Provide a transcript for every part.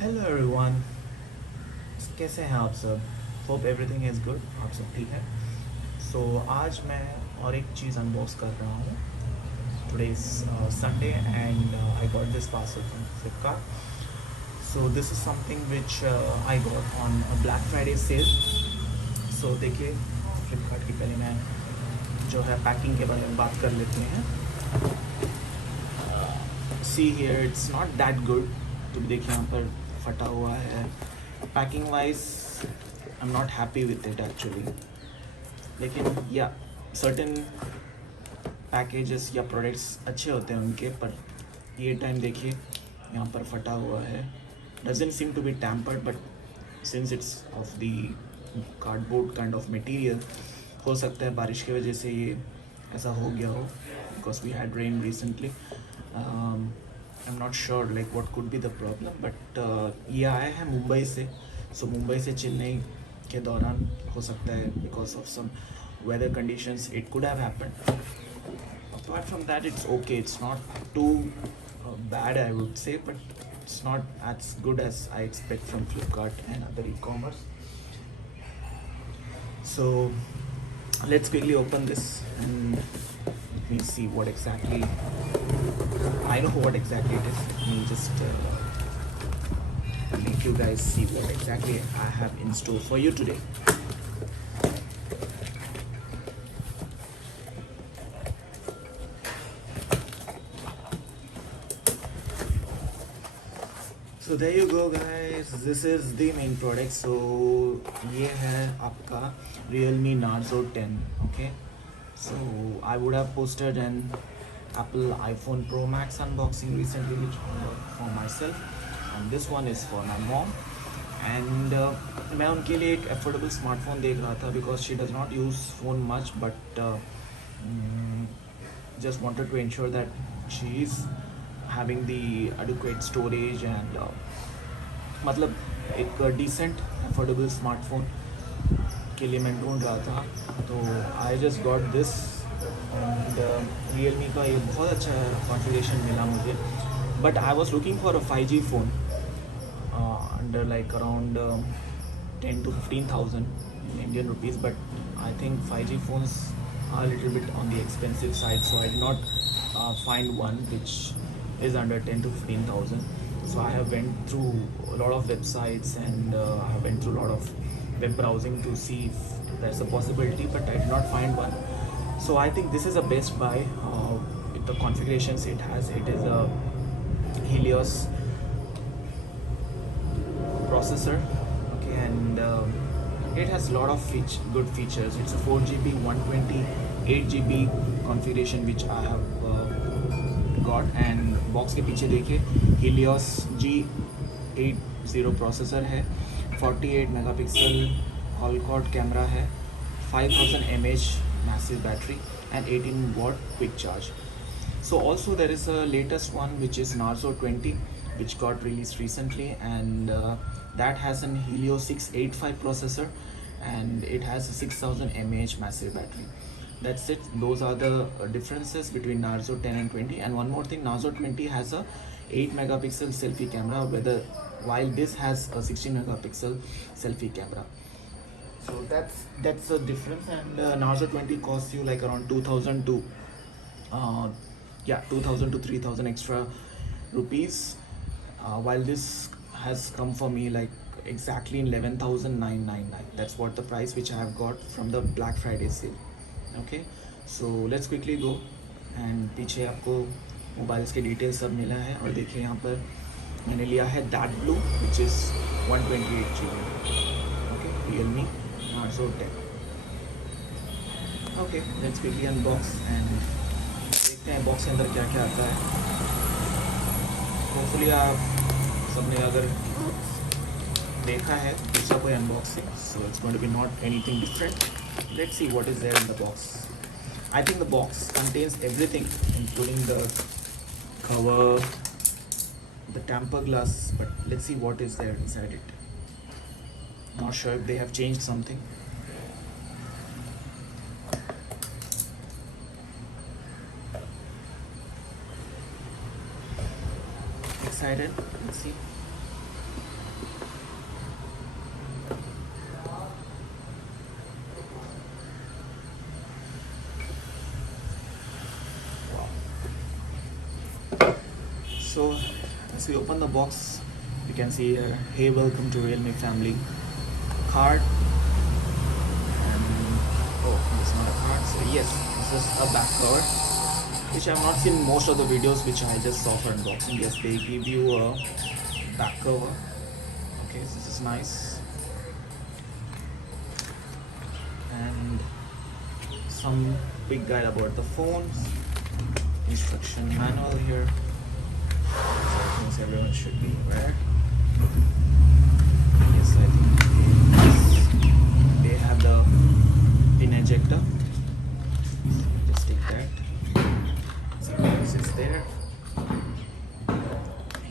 Hello everyone, कैसे हैं आप सब? Hope everything is good. आप सब ठीक है? सो आज मैं और एक चीज़ अनबॉक्स कर रहा हूँ। Today is Sunday and I got this parcel from Flipkart. So this is something which I got on Black Friday sale. So देखिए, फ्लिपकार्ट की पहले मैं जो है पैकिंग के बारे में बात कर लेते हैं। See here, it's not that good. तो देखिए यहाँ पर फटा हुआ है। Packing wise I am not happy with it actually, लेकिन या सर्टेन पैकेजेस या प्रोडक्ट्स अच्छे होते हैं उनके, पर ये टाइम देखिए यहाँ पर फटा हुआ है। Doesn't seem to be tampered, but since it's of the cardboard kind of material, हो सकता है बारिश की वजह से ये ऐसा हो गया हो, because we had rain recently. I am not sure like what could be the problem, but ये आया है मुंबई से। सो मुंबई से चेन्नई के दौरान हो सकता है, because of some weather conditions it could have happened. Apart from that, it's okay. It's not too bad, I would say, but it's not as good as I expect from Flipkart and other e-commerce. So let's quickly open this and let me see what exactly, I know what exactly it is. Let me just make you guys see what exactly I have in store for you today. So there you go guys, this is the main product. So ये है आपका Realme Narzo 10. Okay, so I would have posted an Apple iPhone Pro Max unboxing recently, which for myself, and this one is for my mom. And मैं उनके लिए एक affordable smartphone देख रहा था, because she does not use phone much, but just wanted to ensure that she is having the adequate storage and मतलब एक decent affordable smartphone के लिए मैं ढूंढ रहा था। तो I just got this, and Realme का ये बहुत अच्छा कॉन्फ़िगरेशन मिला मुझे। But I was looking for a 5G phone under like around 10 to 15,000 Indian rupees, but I think 5G phones are a little bit on the expensive side, so I did not find one which is under 10 to 15,000. So I have went through a lot of websites, and I have went through a lot of web browsing to see if there's a possibility, but I did not find one. So I think this is a best buy with the configurations it has. It is a Helios processor, okay, and it has a lot of good features. It's a 4GB 128GB configuration which I have got, and box के पीछे देखिए Helios G80 processor है, 48 megapixel all quad camera है, 5000 mAh massive battery, and 18 watt quick charge. So also there is a latest one which is Narzo 20, which got released recently, and that has an Helio 685 processor, and it has a 6000 mAh massive battery. That's it. Those are the differences between Narzo 10 and 20. And one more thing, Narzo 20 has a 8 megapixel selfie camera, while this has a 16 megapixel selfie camera. So that's a difference. And Narzo 20 costs you like around 2000 to 2000 to 3000 extra rupees, while this has come for me like exactly 11,999. That's what the price which I have got from the Black Friday sale. Okay, so let's quickly go, and पीछे आपको mobiles के details सब मिला है। और देखिए यहाँ पर मैंने लिया है that blue which is 128GB. Okay, Realme Narzo 10. Okay, let's quickly unbox and देखते हैं बॉक्स के अंदर क्या क्या आता है। होपफुली आप सबने अगर देखा है दूसरा कोई unboxing, so it's going to be not anything different. Let's see what is there in the box. I think the box contains everything, including the cover, the tamper glass, but let's see what is there inside it. Not sure if they have changed something. Excited? Let's see. So as we open the box, you can see here, hey, welcome to Realme family, card, and oh, it's not a card, so yes, this is a back cover, which I have not seen most of the videos which I just saw for unboxing. Yes, they give you a back cover. Okay, so this is nice, and some quick guide about the phone, instruction manual here. Everyone should be aware. Yes, I think they have the pin ejector. Just take that. See what else is there.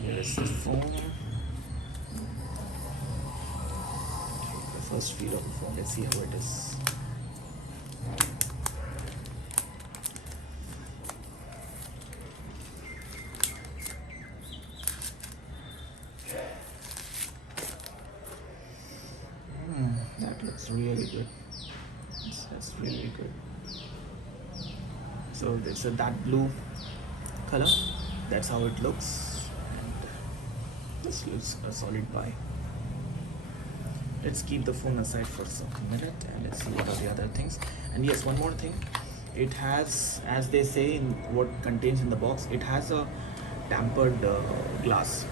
Here is the phone. The first feel of the phone. Let's see how it is. That looks really good. That's really good. So it's a dark blue color. That's how it looks. And this looks a solid buy. Let's keep the phone aside for a minute and let's see what are the other things. And yes, one more thing. It has, as they say in what contains in the box, it has a tempered glass.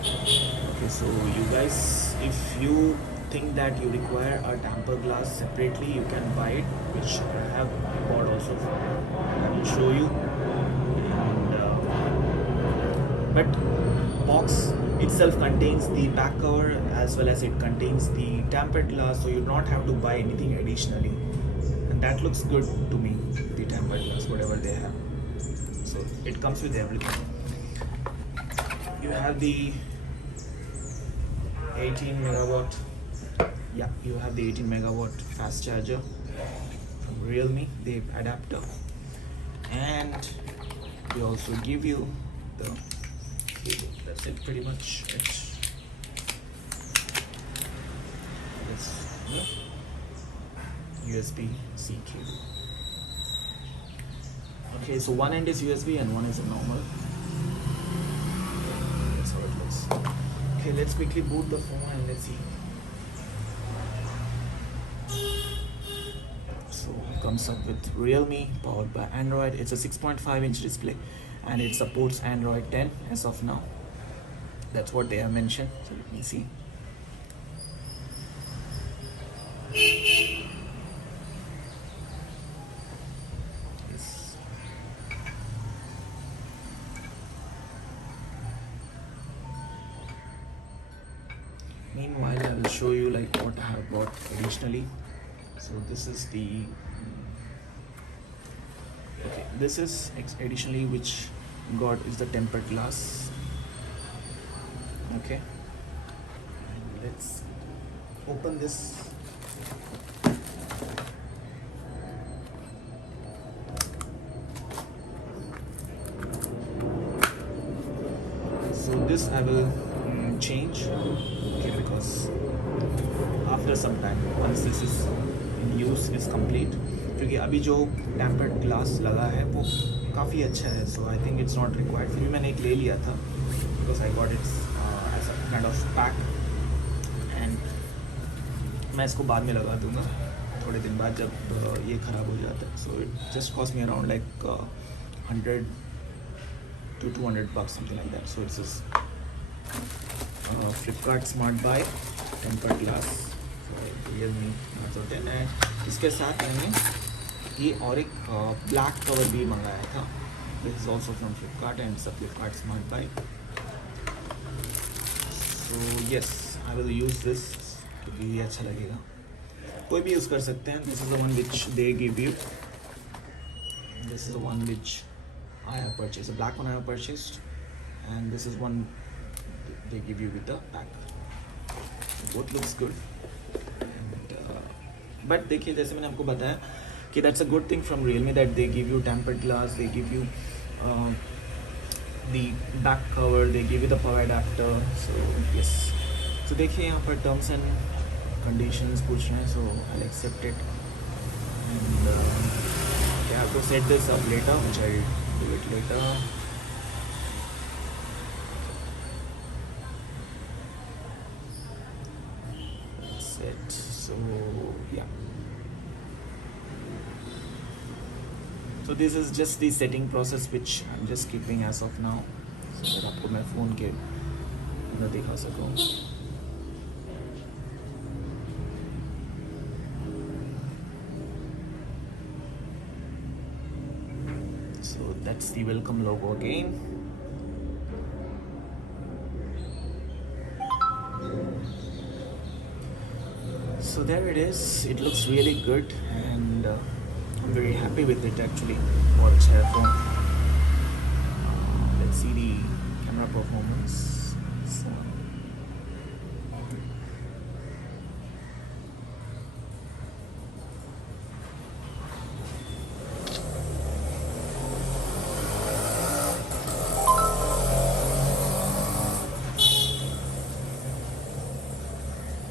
Okay, so you guys, if you think that you require a temper glass separately, you can buy it, which I have bought also. I will show you. And, but box itself contains the back cover as well as it contains the tempered glass, so you do not have to buy anything additionally. And that looks good to me, the tempered glass, whatever they have. So it comes with everything. You have the 18 megawatt. Yeah, you have the 18 megawatt fast charger from Realme, the adapter, and they also give you the cable. That's it, pretty much it. This USB-C cable. Okay, so one end is USB and one is a normal. That's how it looks. Okay, let's quickly boot the phone and let's see. So it comes up with Realme, powered by Android. It's a 6.5-inch display and it supports Android 10 as of now. That's what they have mentioned. So let me see. Yes. Meanwhile, I will show you like what I have bought additionally. So this is the okay, this is additionally which got is the tempered glass. Okay, and let's open this. So this I will change, okay, because after some time, once this is in use is complete, क्योंकि अभी जो tempered glass लगा है वो काफ़ी अच्छा है, so I think it's not required. फिर भी मैंने एक ले लिया था because I got it as a kind of pack, and मैं इसको बाद में लगा दूँगा थोड़े दिन बाद जब ये ख़राब हो जाता है. So it just cost me around like 100 to 200 bucks, something like that. So it's just Flipkart Smart Buy tempered glass for Realme Narzo 10, and इसके साथ मैंने ये और एक ब्लैक कवर भी मंगाया था. This is also from Flipkart and it's a Flipkart Smart Buy. So yes, I will use this क्योंकि ये अच्छा लगेगा. कोई भी यूज़ कर सकते हैं. This is the one which they give you. This is the one which I have purchased. The black one I have purchased, and this is one they give you with the pack. Both looks good. And, but देखिए जैसे मैंने आपको बताया कि that's a good thing from Realme that they give you tempered glass, they give you the back cover, they give you the power adapter. So yes, तो देखिए यहाँ पर टर्म्स एंड कंडीशंस पूछ रहे हैं, so I accept it and I have to set this up later, which I'll do it later. That's it. So yeah. So this is just the setting process which I'm just keeping as of now. So that आपको मैं phone के अंदर दिखा सकूँ. So that's the welcome logo again. So there it is. It looks really good and I'm very happy with it actually. बहुत अच्छा है phone. Let's see the camera performance. So,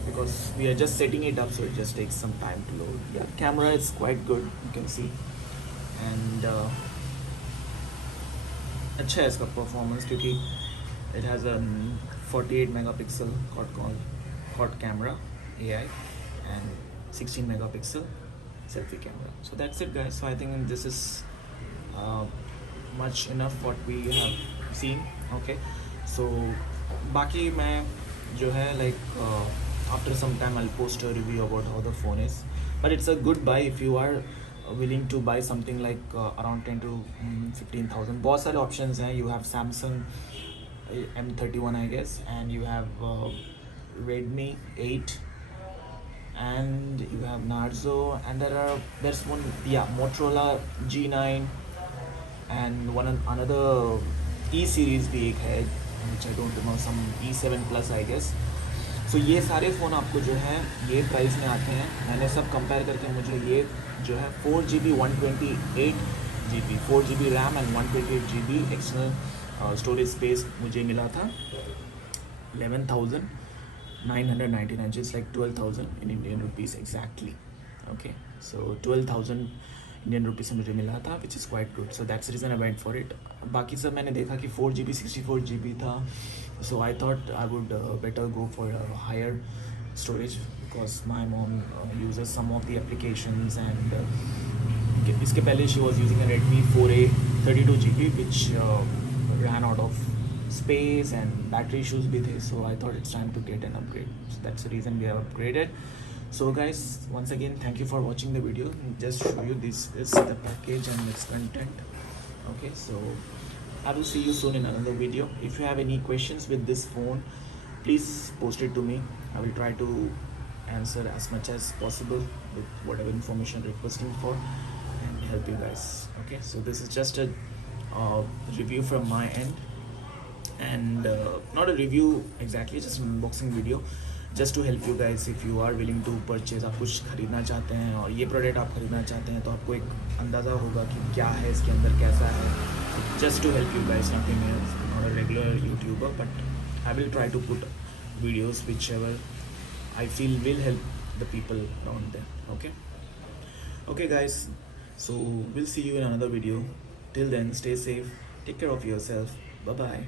because we are just setting it up, so it just takes some time to load. Yeah, camera is quite good, you can see, and अच्छा है इसका performance क्योंकि it has a 48 megapixel quad camera AI and 16 megapixel selfie camera. So that's it guys. So I think this is much enough what we have seen. Okay, so बाकी मैं जो है like after some time I'll post a review about how the phone is, but it's a good buy if you are willing to buy something like around 10 to 15,000. बहुत सारे options हैं. You have Samsung M31 I guess, and you have Redmi 8 and you have Narzo, and there's one, yeah, Motorola G9 and another E series भी एक है which I don't remember, some E7 Plus I guess. So ये सारे phone आपको जो है ये price में आते हैं. मैंने सब कंपेयर करके मुझे ये जो है 4GB 128GB 4GB RAM and 128GB external storage space मुझे मिला था 11,999, just like 12,000 in Indian rupees exactly. Okay, so 12,000 Indian rupees से मुझे मिला था, which is quite good. So that's the reason I went for it. बाकी सब मैंने देखा कि 4GB 64GB था, so I thought I would better go for a higher storage because my mom uses some of the applications and इसके पहले she was using a Redmi 4A 32GB which ran out of space and battery issues भी थे, so I thought it's time to get an upgrade. So that's the reason we have upgraded. So guys, once again thank you for watching the video. Just show you this is the package and its content. Okay, so I will see you soon in another video. If you have any questions with this phone, please post it to me. I will try to answer as much as possible with whatever information you're requesting for and help you guys. Okay, so this is just a review from my end, and not a review exactly, just an unboxing video just to help you guys. If you are willing to purchase, आप कुछ खरीदना चाहते हैं और ये product आप खरीदना चाहते हैं तो आपको एक अंदाज़ा होगा कि क्या है इसके अंदर, कैसा है. Just to help you guys, nothing else. Not a regular YouTuber, but I will try to put videos whichever I feel will help the people around there. Okay guys, so we'll see you in another video. Till then, stay safe, take care of yourself. Bye bye.